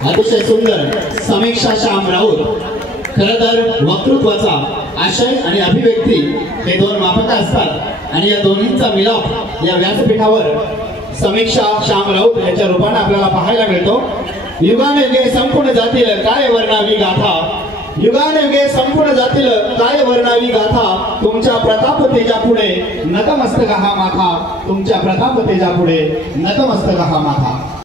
अतिशय सुंदर समीक्षा श्याम राऊत। खरं तर वक्तृत्वाचा आशय आणि अभिव्यक्ती हे दोन मापक असतात आणि या दोन्हींचा मिलाप या व्यासपीठावर समीक्षा श्याम राऊत यांच्या रूपाने आपल्याला पाहायला मिळतो। युगानुयुगे संपूर्ण जातील काय वर्णावी गाथा, युगानुयुगे संपूर्ण जातील काय वर्णावी गाथा, तुमच्या प्रताप तेजा पुढे नतमस्तक हा माथा, तुमच्या प्रताप तेजा पुढे नतमस्तक हा माथा।